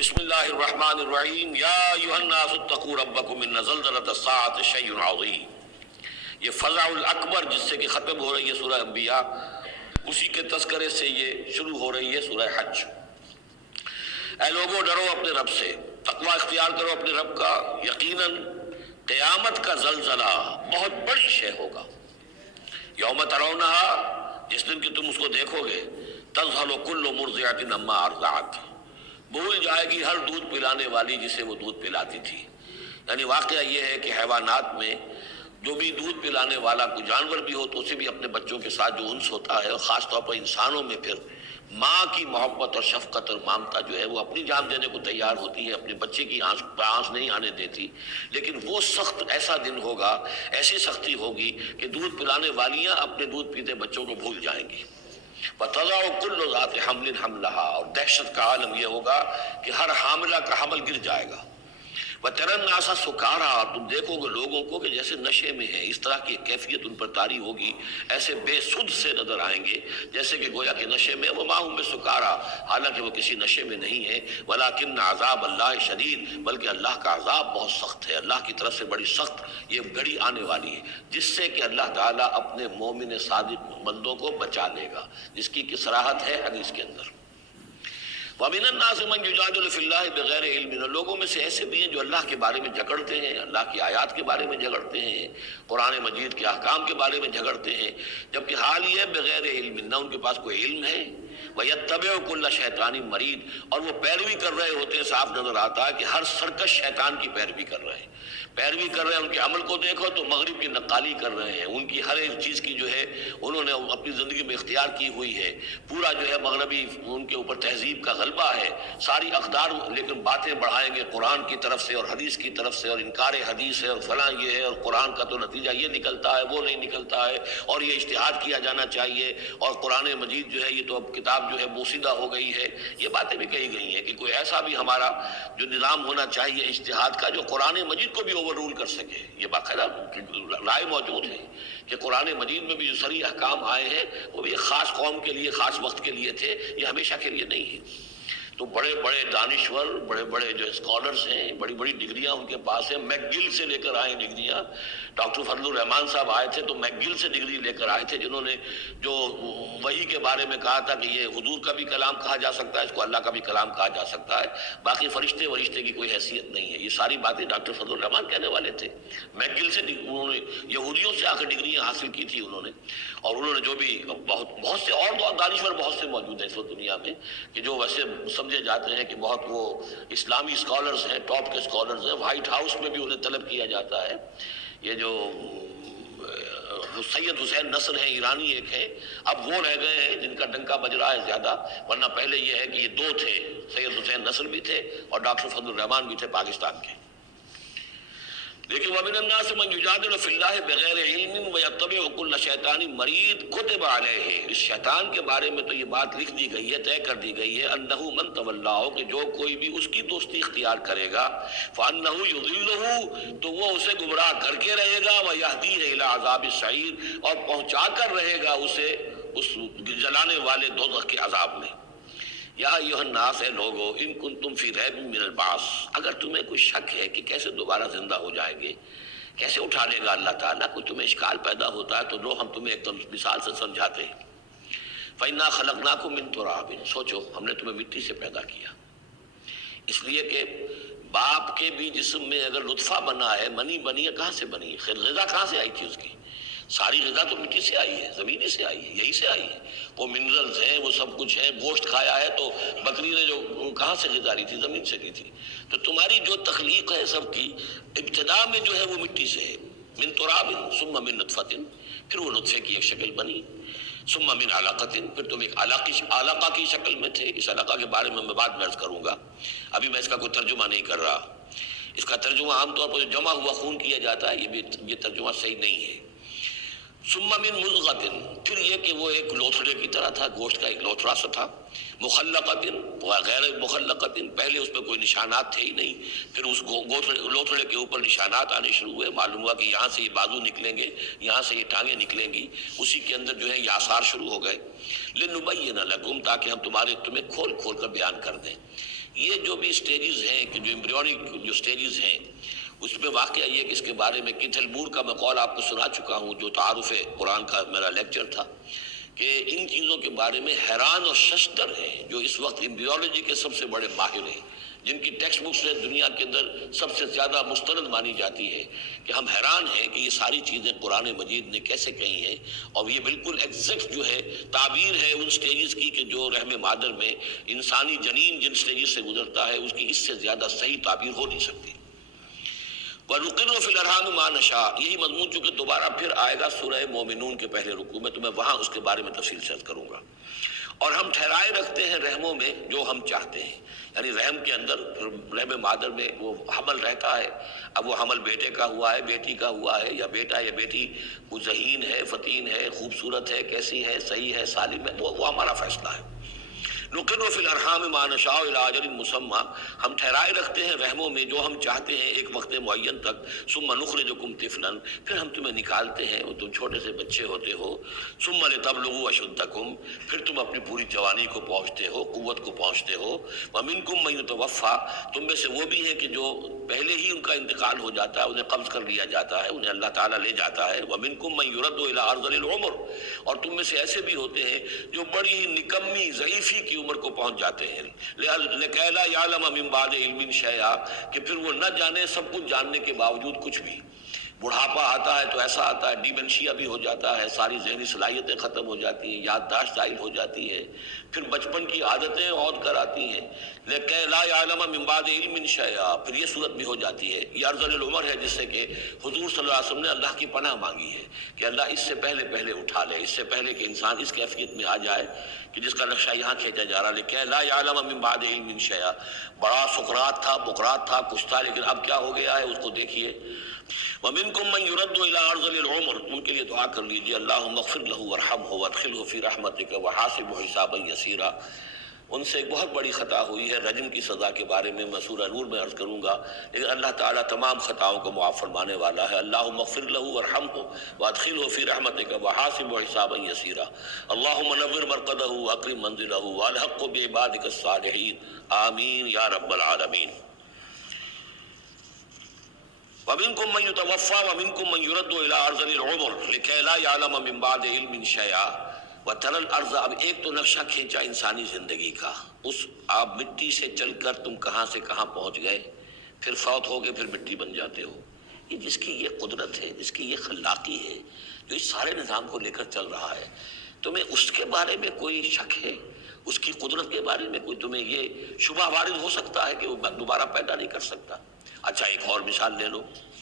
بسم اللہ الرحمن الرحیم یا ایھا الناس اتقوا ربکم ان زلزلۃ الساعۃ شیء عظیم۔ یہ فزع الاکبر جس سے کہ ختم ہو رہی ہے سورہ انبیاء، اسی کے تذکرے سے یہ شروع ہو رہی ہے سورہ حج۔ اے لوگو ڈرو اپنے رب سے، تقوی اختیار کرو اپنے رب کا، یقیناً قیامت کا زلزلہ بہت بڑی شے ہوگا۔ یوم ترونہا، جس دن کہ تم اس کو دیکھو گے، تذہل کل مرضعۃ عما ارضعت، بھول جائے گی ہر دودھ پلانے والی جسے وہ دودھ پلاتی تھی۔ یعنی واقعہ یہ ہے کہ حیوانات میں جو بھی دودھ پلانے والا کوئی جانور بھی ہو تو اسے بھی اپنے بچوں کے ساتھ جو انس ہوتا ہے، اور خاص طور پر انسانوں میں پھر ماں کی محبت اور شفقت اور مامتا جو ہے وہ اپنی جان دینے کو تیار ہوتی ہے، اپنے بچے کی آنس نہیں آنے دیتی۔ لیکن وہ سخت ایسا دن ہوگا، ایسی سختی ہوگی کہ دودھ پلانے والیاں اپنے دودھ پیتے بچوں کو بھول جائیں گی۔ وَتَضَعُ كُلُّ ذَاتِ حَمْلٍ حَمْلَهَا، اور دہشت کا عالم یہ ہوگا کہ ہر حاملہ کا حمل گر جائے گا۔ وَتَرَى النَّاسَ سُكَارَىٰ، تم دیکھو گے لوگوں کو کہ جیسے نشے میں ہیں، اس طرح کی کیفیت ان پر طاری ہوگی، ایسے بے سدھ سے نظر آئیں گے جیسے کہ گویا کہ نشے میں، وَمَا هُم بِسُكَارَىٰ، حالانکہ وہ کسی نشے میں نہیں ہے، وَلَٰكِنَّ عَذَابَ اللَّهِ شَدِيدٌ، بلکہ اللہ کا عذاب بہت سخت ہے، اللہ کی طرف سے بڑی سخت یہ گھڑی آنے والی ہے، جس سے کہ اللہ تعالیٰ اپنے مومن صادق بندوں کو بچا لے گا، جس کی صراحت ہے حدیث کے اندر۔ وَمِنَ النَّاسِ مَن يُجَادِلُ فِي اللَّهِ بِغَيْرِ عِلْمٍ، لوگوں میں سے ایسے بھی ہیں جو اللہ کے بارے میں جھگڑتے ہیں، اللہ کی آیات کے بارے میں جھگڑتے ہیں، قرآن مجید کے احکام کے بارے میں جھگڑتے ہیں، جبکہ حال یہ ہے بغیر علم، نہ ان کے پاس کوئی علم ہے۔ وَيَتَّبِعُ كُلَّ شَيْطَانٍ مَرِيدٍ، اور وہ پیروی کر رہے ہوتے ہیں، صاف نظر آتا ہے کہ ہر سرکش شیطان کی پیروی کر رہے ہیں، ان کے عمل کو دیکھو تو مغرب کی نقالی کر رہے ہیں، ان کی ہر ایک چیز کی جو ہے انہوں نے اپنی زندگی میں اختیار کی ہوئی ہے، پورا جو ہے مغربی ان کے اوپر تہذیب کا غلبہ ہے، ساری اقدار، لیکن باتیں بڑھائیں گے قرآن کی طرف سے اور حدیث کی طرف سے، اور انکار حدیث ہے اور فلاں یہ ہے، اور قرآن کا تو نتیجہ یہ نکلتا ہے، وہ نہیں نکلتا ہے، اور یہ اجتہاد کیا جانا چاہیے، اور قرآن مجید جو ہے یہ تو اب کتاب جو ہے بوسیدہ ہو گئی ہے۔ یہ باتیں بھی کہی گئی ہیں کہ کوئی ایسا بھی ہمارا جو نظام ہونا چاہیے اجتہاد کا جو قرآن مجید کو بھی اوور رول کر سکے۔ یہ باقاعدہ رائے موجود ہے کہ قرآن مجید میں بھی جو صریح احکام آئے ہیں وہ بھی ایک خاص قوم کے لیے، خاص وقت کے لیے تھے، یہ ہمیشہ کے لیے نہیں ہے۔ تو بڑے بڑے دانشور، بڑے بڑے جو اسکالرز ہیں، بڑی بڑی ڈگریاں ان کے پاس ہیں، میک گل سے لے کر آئے ڈگریاں۔ ڈاکٹر فضل الرحمان صاحب آئے تھے تو میک گل سے ڈگری لے کر آئے تھے، جنہوں نے جو وحی کے بارے میں کہا تھا کہ یہ حضور کا بھی کلام کہا جا سکتا ہے، اس کو اللہ کا بھی کلام کہا جا سکتا ہے، باقی فرشتے کی کوئی حیثیت نہیں ہے۔ یہ ساری باتیں ڈاکٹر فضل الرحمان کہنے والے تھے۔ میک گل سے انہوں نے یہودیوں سے آ کر ڈگریاں حاصل کی تھی انہوں نے، اور انہوں نے جو بھی بہت سے اور دانشور بہت سے موجود ہیں اس وقت دنیا میں کہ جو ویسے سمجھے جاتے ہیں کہ بہت وہ اسلامی اسکالرز ہیں، ٹاپ کے اسکالرز ہیں، وائٹ ہاؤس میں بھی انہیں طلب کیا جاتا ہے۔ یہ جو سید حسین نصر ہیں، ایرانی ایک ہیں، اب وہ رہ گئے ہیں جن کا ڈنکا بج رہا ہے زیادہ، ورنہ پہلے یہ ہے کہ یہ دو تھے، سید حسین نصر بھی تھے اور ڈاکٹر فضل الرحمان بھی تھے پاکستان کے۔ لیکن وَمِنَ النَّاسِ مَن يُجَادِلُ فِي اللَّهِ بِغَيْرِ عِلْمٍ وَيَتَّبِعُ كُلَّ شَيْطَانٍ مَرِيدٍ كُتِبَ عَلَيْهِ، اس شیطان کے بارے میں تو یہ بات لکھ دی گئی ہے، طے کر دی گئی ہے، أَنَّهُ مَن تَوَلَّاهُ، کہ جو کوئی بھی اس کی دوستی اختیار کرے گا، فَأَنَّهُ يُضِلُّهُ، تو وہ اسے گمراہ کر کے رہے گا، وَيَهْدِيهِ إِلَىٰ عَذَابِ السَّعِيرِ، اور پہنچا کر رہے گا اسے اس جلانے والے دوزخ کے عذاب میں۔ یا ایھا الناس، اے لوگو، ان کنتم فی ریب من البعث، اگر تمہیں کوئی شک ہے کہ کیسے دوبارہ زندہ ہو جائیں گے، کیسے اٹھا لے گا اللہ تعالیٰ، کوئی تمہیں اشکال پیدا ہوتا ہے تو لو ہم تمہیں ایک مثال سے سمجھاتے ہیں۔ فَإِنَّا خَلَقْنَاكُم مِّن تُرَابٍ، سوچو ہم نے تمہیں مٹی سے پیدا کیا، اس لیے کہ باپ کے بھی جسم میں اگر لطفہ بنا ہے، منی بنی ہے، کہاں سے بنی ہے؟ غذا کہاں سے آئی تھی اس کی؟ ساری غذا تو مٹی سے آئی ہے، زمین سے آئی ہے، یہی سے آئی ہے، وہ منرلز ہیں، وہ سب کچھ ہے، گوشت کھایا ہے تو بکری نے جو کہاں سے غذا لی تھی؟ زمین سے لی تھی۔ تو تمہاری جو تخلیق ہے سب کی، ابتدا میں جو ہے وہ مٹی سے ہے، من تراب ثم من نطفۃ، پھر وہ نطفے کی ایک شکل بنی، ثم من علقۃ، پھر تم ایک علقہ کی شکل میں تھے۔ اس علقہ کے بارے میں بعد میں عرض کروں گا، ابھی میں اس کا کوئی ترجمہ نہیں کر رہا۔ اس کا ترجمہ عام طور پر جو جمع ہوا خون کیا جاتا ہے، یہ ترجمہ صحیح نہیں ہے۔ ثم من مضغۃ، پھر یہ کہ وہ ایک لوتھڑے کی طرح تھا، گوشت کا ایک لوتھڑا سا تھا، مخلقۃ وغیر مخلقۃ، پہلے اس پہ کوئی نشانات تھے ہی نہیں، پھر اس لوتھڑے کے اوپر نشانات آنے شروع ہوئے، معلوم ہوا کہ یہاں سے یہ بازو نکلیں گے، یہاں سے یہ ٹانگیں نکلیں گی، اسی کے اندر جو ہے یہ آثار شروع ہو گئے۔ لنبین لکم، تاکہ ہم تمہیں کھول کھول کر بیان کر دیں۔ یہ جو بھی سٹیجز ہیں کہ جو ایمبریونک جو سٹیجز ہیں، اس میں واقعہ یہ کہ اس کے بارے میں کیتھل مور کا میں قول آپ کو سنا چکا ہوں، جو تعارف قرآن کا میرا لیکچر تھا، کہ ان چیزوں کے بارے میں حیران اور ششدر ہیں جو اس وقت ایمبریولوجی کے سب سے بڑے ماہر ہیں، جن کی ٹیکسٹ بکس نے دنیا کے اندر سب سے زیادہ مستند مانی جاتی ہے، کہ ہم حیران ہیں کہ یہ ساری چیزیں قرآن مجید نے کیسے کہی ہیں، اور یہ بالکل ایگزیکٹ جو ہے تعبیر ہے ان سٹیجز کی کہ جو رحم مادر میں انسانی جنین جن سٹیجز سے گزرتا ہے اس کی اس سے زیادہ صحیح تعبیر ہو نہیں سکتی۔ وَنُقِرُّ فِي الْأَرْحَامِ مَا نَشَاءُ، یہی مضمون چونکہ دوبارہ پھر آئے گا سورہ مومنون کے پہلے رکوع میں، تو میں وہاں اس کے بارے میں تفصیل سے عرض کروں گا۔ اور ہم ٹھہرائے رکھتے ہیں رحموں میں جو ہم چاہتے ہیں، یعنی رحم کے اندر رحم مادر میں وہ حمل رہتا ہے، اب وہ حمل بیٹے کا ہوا ہے، بیٹی کا ہوا ہے، یا بیٹا یا بیٹی وہ ذہین ہے، فتین ہے، خوبصورت ہے، کیسی ہے، صحیح ہے، سالم ہے، وہ ہمارا فیصلہ ہے۔ نقر فی الارحام ما نشاء الی اجل مسمى، ہم ٹھہرائے رکھتے ہیں رحموں میں جو ہم چاہتے ہیں ایک وقت معین تک، ثم نخرجکم طفلا، پھر ہم تمہیں نکالتے ہیں اور تم چھوٹے سے بچے ہوتے ہو، ثم لتبلغوا اشدکم، پھر تم اپنی پوری جوانی کو پہنچتے ہو، قوت کو پہنچتے ہو، ومنکم من یتوفی، تم میں سے وہ بھی ہیں کہ جو پہلے ہی ان کا انتقال ہو جاتا ہے، انہیں قبض کر لیا جاتا ہے، انہیں اللہ تعالیٰ لے جاتا ہے، ومنکم من یرد الی ارذل العمر، اور تم میں سے ایسے بھی ہوتے ہیں جو بڑی ہی نکمی ضعیفی کی عمر کو پہنچ جاتے ہیں، لِكَيْ لَا يَعْلَمَ مِن بَعْدِ عِلْمٍ شَيْئًا، کہ پھر وہ نہ جانے سب کچھ جاننے کے باوجود کچھ بھی۔ بڑھاپا آتا ہے تو ایسا آتا ہے، ڈیمنشیا بھی ہو جاتا ہے، ساری ذہنی صلاحیتیں ختم ہو جاتی ہیں، یادداشت ضائع ہو جاتی ہے، پھر بچپن کی عادتیں عود کر آتی ہیں، لِكَيْ لَا يَعْلَمَ مِن بَعْدِ عِلْمٍ شَيْئًا، پھر یہ صورت بھی ہو جاتی ہے۔ یہ ارذل العمر ہے جس سے کہ حضور صلی اللہ علیہ وسلم نے اللہ کی پناہ مانگی ہے کہ اللہ اس سے پہلے اٹھا لے، اس سے پہلے کہ انسان اس کیفیت میں آ جائے کہ جس کا نقشہ یہاں کھینچا جا رہا ہے، لِكَيْ لَا يَعْلَمَ مِن بَعْدِ عِلْمٍ شَيْئًا۔ بڑا سقراط تھا، بقراط تھا، کچھ تھا، لیکن اب کیا ہو گیا ہے اس کو دیکھیے۔ وَمِنْكُمْ مَنْ يُرَدُّ إِلَىٰ أَرْذَلِ الْعُمُرِ، ان کے لیے دعا کر لیجیے، اللہم اغفر لہ وارحمہ وادخلہ فی رحمتک وحاسبہ حسابا یسیرا۔ ان سے ایک بہت بڑی خطا ہوئی ہے، رجم کی سزا کے بارے میں میں سورہ نور میں عرض کروں گا، لیکن اللہ تعالیٰ تمام خطاؤں کو معاف فرمانے والا ہے۔ اللہم اغفر لہ وارحمہ وادخلہ فی رحمتک وحاسبہ حسابا یسیرا۔ اللہم نور مرقدہ واکرم منزلہ والحقہ بعبادک الصالحین، آمین یا رب العالمین۔ وَمِنْكُمْ مَنْ يُتَوَفَّى وَمِنْكُمْ مَنْ يُرَدُّ إِلَىٰ أَرْذَلِ الْعُمُرِ لِكَيْ لَا يَعْلَمَ مِن بَعْدِ عِلْمٍ شَيْئًا وَتَرَى الْأَرْضَ، اب ایک تو نقشہ کھینچا انسانی زندگی کا، اس آپ مٹی سے چل کر تم کہاں سے کہاں پہنچ گئے، پھر فوت ہو گئے، پھر مٹی بن جاتے ہو۔ یہ جس کی یہ قدرت ہے، جس کی یہ خلاقی ہے، جو اس سارے نظام کو لے کر چل رہا ہے، تمہیں اس کے بارے میں کوئی شک ہے؟ اس کی قدرت کے بارے میں کوئی تمہیں یہ شبہ وارد ہو سکتا ہے کہ وہ دوبارہ پیدا نہیں کر سکتا؟ اچھا ایک اور مثال لے لو،